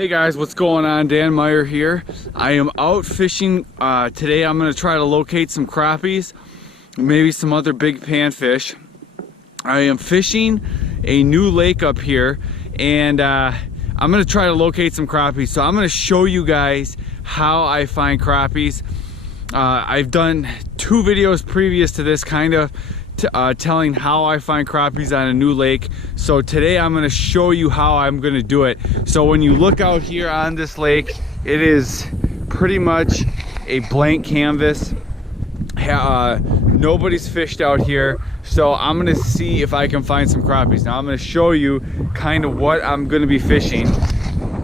Hey guys, what's going on? Dan Meyer here. I am out fishing today. I'm going to try to locate some crappies, maybe some other big panfish. I am fishing a new lake up here, and I'm going to try to locate some crappies. So I'm going to show you guys how I find crappies. I've done 2 videos previous to this, kind of telling how I find crappies on a new lake. So today I'm going to show you how I'm going to do it. So when you look out here on this lake, it is pretty much a blank canvas. Nobody's fished out here, so I'm going to see if I can find some crappies. Now I'm going to show you kind of what I'm going to be fishing.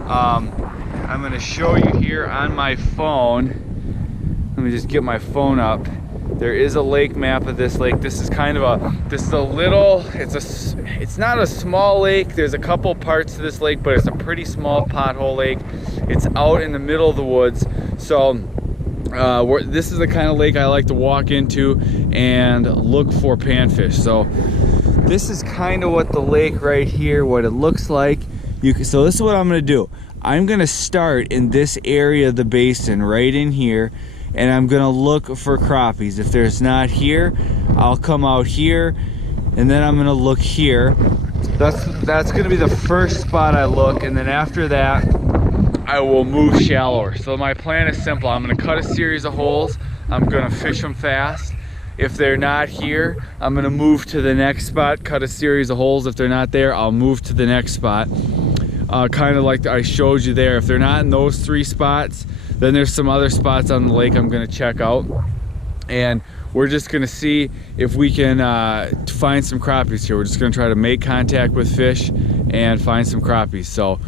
I'm going to show you here on my phone. Let me just get my phone up. There is a lake map of this lake. This is kind of it's not a small lake. There's a couple parts to this lake, but it's a pretty small pothole lake. It's out in the middle of the woods. So this is the kind of lake I like to walk into and look for panfish. So this is kind of what the lake right here, what it looks like. So this is what I'm gonna do. I'm gonna start in this area of the basin right in here, and I'm gonna look for crappies. If there's not here, I'll come out here, and then I'm gonna look here. That's gonna be the first spot I look, and then after that, I will move shallower. So my plan is simple. I'm gonna cut a series of holes. I'm gonna fish them fast. If they're not here, I'm gonna move to the next spot, cut a series of holes. If they're not there, I'll move to the next spot. Kind of like I showed you there. If they're not in those 3 spots, then there's some other spots on the lake I'm gonna check out. And we're just gonna see if we can find some crappies here. We're just gonna try to make contact with fish and find some crappies. So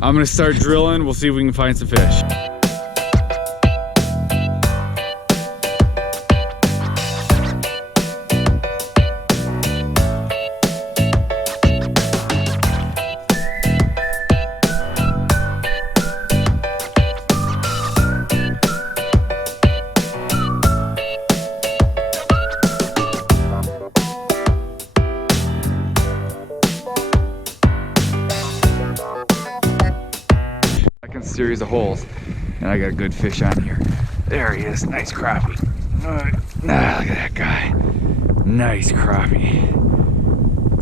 I'm gonna start drilling. We'll see if we can find some fish. Series of holes, and I got a good fish on here. There he is. Nice crappie. Look at that guy. Nice crappie.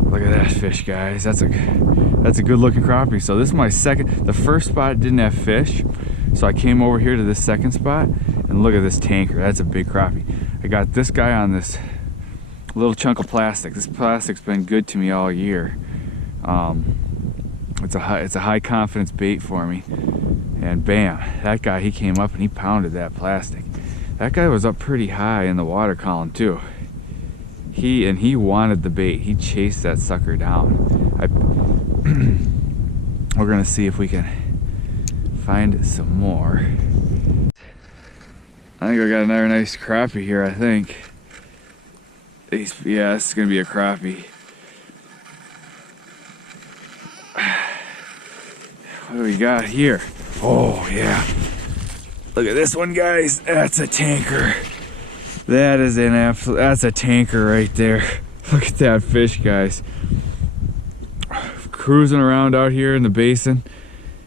Look at that fish, guys. That's a good looking crappie. So this is my second. The first spot didn't have fish, so I came over here to this second spot, and look at this tanker. That's a big crappie. I got this guy on this little chunk of plastic. This plastic's been good to me all year. It's a high confidence bait for me. And bam, that guy, he came up and he pounded that plastic. That guy was up pretty high in the water column too. He wanted the bait. He chased that sucker down. We're gonna see if we can find some more. I think I got another nice crappie here, I think. Yeah, this is gonna be a crappie. What do we got here? Oh yeah, look at this one, guys. That's a tanker. That is that's a tanker right there. Look at that fish, guys. Cruising around out here in the basin,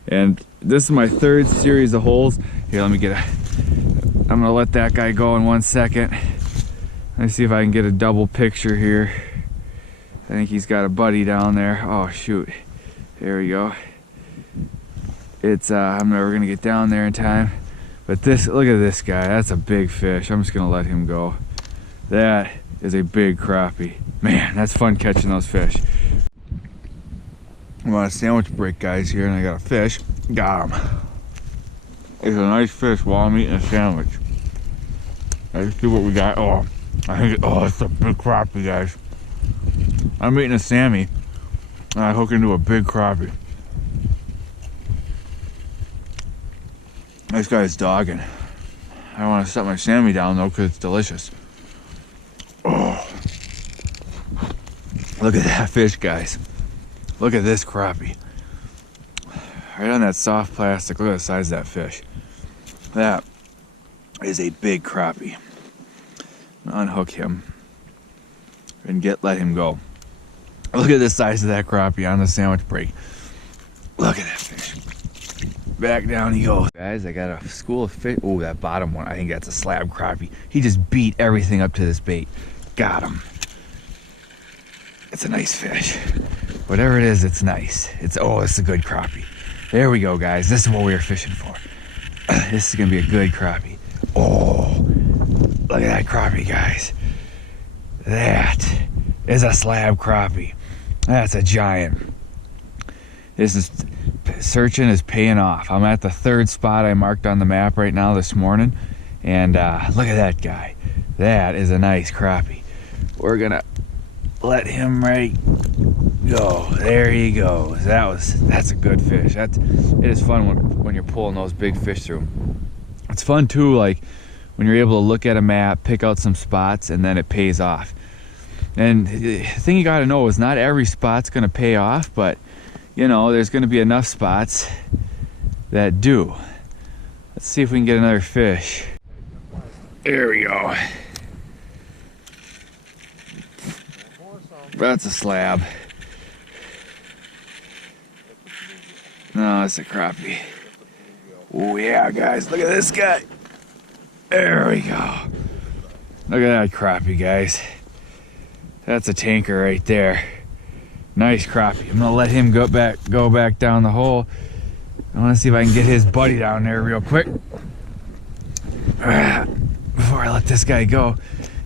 and this is my 3rd series of holes. Here, let me I'm gonna let that guy go in 1 second. Let me see if I can get a double picture here. I think he's got a buddy down there. Oh shoot, there we go. I'm never gonna get down there in time, but look at this guy. That's a big fish. I'm just gonna let him go. That is a big crappie. Man, that's fun catching those fish. I'm on a sandwich break, guys, here, and I got a fish. Got him. It's a nice fish while I'm eating a sandwich. Let's see what we got. Oh, it's a big crappie, guys. I'm eating a Sammy, and I hook into a big crappie. This guy's dogging. I don't want to set my Sammy down though, because it's delicious. Oh, look at that fish, guys. Look at this crappie. Right on that soft plastic. Look at the size of that fish. That is a big crappie. Unhook him and let him go. Look at the size of that crappie on the sandwich break. Look at that fish. Back down he goes. Guys, I got a school of fish. Oh, that bottom one, I think that's a slab crappie. He just beat everything up to this bait. Got him. It's a nice fish. Whatever it is, it's nice. It's a good crappie. There we go, guys. This is what we were fishing for. This is gonna be a good crappie. Oh, look at that crappie, guys. That is a slab crappie. That's a giant. This is searching is paying off. I'm at the third spot I marked on the map right now this morning, and look at that guy. That is a nice crappie. We're gonna let him right go. There he goes. That's a good fish. It is fun when you're pulling those big fish through. It's fun too, like when you're able to look at a map, pick out some spots, and then it pays off. And the thing you got to know is not every spot's going to pay off, but you know, there's going to be enough spots that do. Let's see if we can get another fish. There we go. That's a slab. No, it's a crappie. Oh yeah, guys, look at this guy. There we go. Look at that crappie, guys. That's a tanker right there. Nice crappie. I'm gonna let him go back down the hole. I want to see if I can get his buddy down there real quick. Before I let this guy go.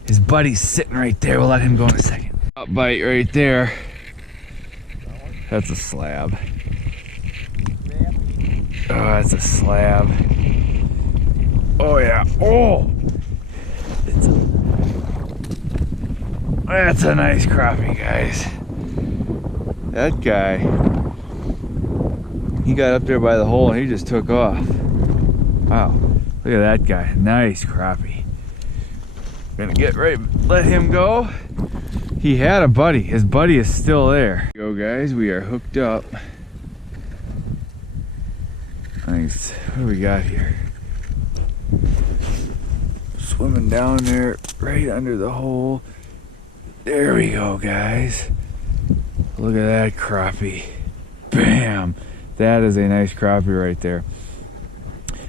His buddy's sitting right there. We'll let him go in a second. Up bite right there. That's a slab. Oh, that's a slab. Oh yeah. Oh! That's a nice crappie, guys. That guy, he got up there by the hole and he just took off. Wow, look at that guy. Nice crappie. Gonna let him go. He had a buddy. His buddy is still there. Go, guys, we are hooked up. Nice. What do we got here? Swimming down there right under the hole. There we go, guys. Look at that crappie. Bam! That is a nice crappie right there.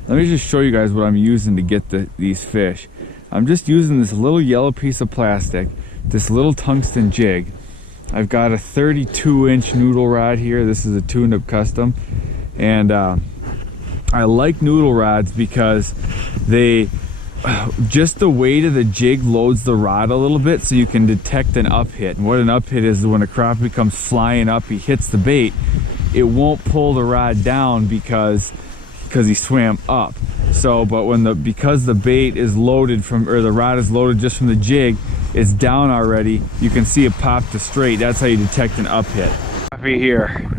Let me just show you guys what I'm using to get these fish. I'm just using this little yellow piece of plastic, this little tungsten jig. I've got a 32-inch noodle rod here. This is a tuned up custom. And I like noodle rods because just the weight of the jig loads the rod a little bit so you can detect an up hit. And what an up hit is when a crappie comes flying up, he hits the bait, it won't pull the rod down because he swam up. So, but because the bait is loaded or the rod is loaded just from the jig, it's down already, you can see it pop to straight. That's how you detect an up hit. Crappie here.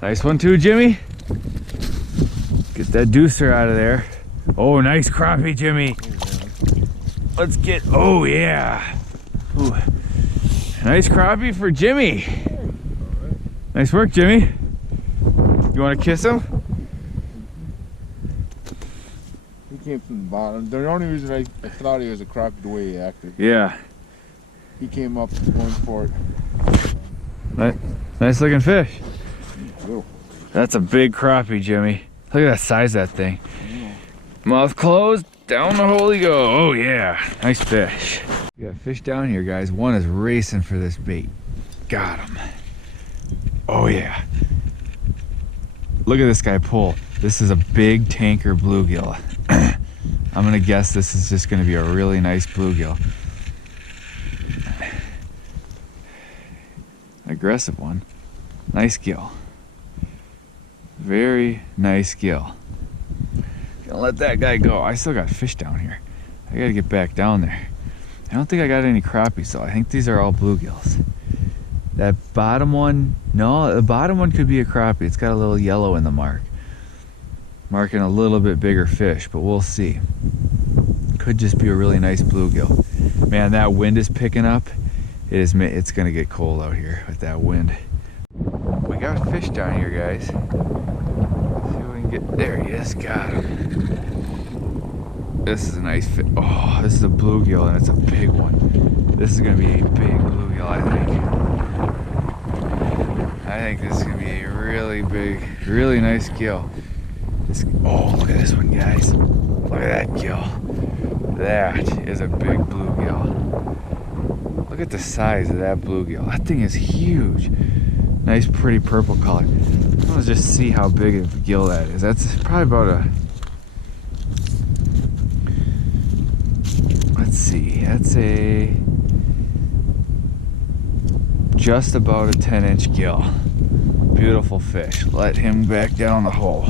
Nice one too, Jimmy. Get that deucer out of there. Oh, nice crappie, Jimmy. Let's get, oh yeah. Ooh. Nice crappie for Jimmy. Nice work, Jimmy. You want to kiss him? He came from the bottom. The only reason I thought he was a crappie the way he acted. Yeah. He came up going for it. Nice looking fish. Cool. That's a big crappie, Jimmy. Look at that size of that thing. Mouth closed, down the hole you go. Oh yeah, nice fish. We got fish down here, guys. One is racing for this bait. Got him. Oh yeah. Look at this guy pull. This is a big tanker bluegill. I'm gonna guess this is just gonna be a really nice bluegill. Aggressive one. Nice gill. Very nice gill. Gonna let that guy go. I still got fish down here. I gotta get back down there. I don't think I got any crappies though. I think these are all bluegills. That bottom one, no, the bottom one could be a crappie. It's got a little yellow in the mark. Marking a little bit bigger fish, but we'll see. Could just be a really nice bluegill. Man, that wind is picking up. It's gonna get cold out here with that wind. We got fish down here, guys. See if we can get, there he is, got him. This is a nice fish. Oh, this is a bluegill and it's a big one. This is gonna be a big bluegill, I think. I think this is gonna be a really big, really nice gill. Oh, look at this one, guys. Look at that gill. That is a big bluegill. Look at the size of that bluegill. That thing is huge. Nice, pretty purple color. Let's just see how big of a gill that is. That's probably about a... Let's see. That's a... just about a 10-inch gill. Beautiful fish. Let him back down the hole.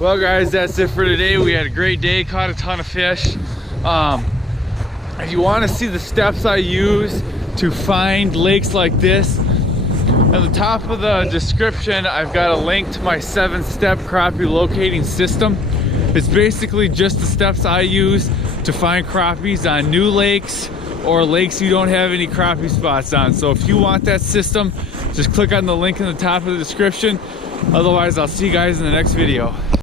Well guys, that's it for today. We had a great day, caught a ton of fish. If you want to see the steps I use to find lakes like this, at the top of the description I've got a link to my 7-step crappie locating system. It's basically just the steps I use to find crappies on new lakes or lakes you don't have any crappie spots on. So if you want that system, just click on the link in the top of the description. Otherwise, I'll see you guys in the next video.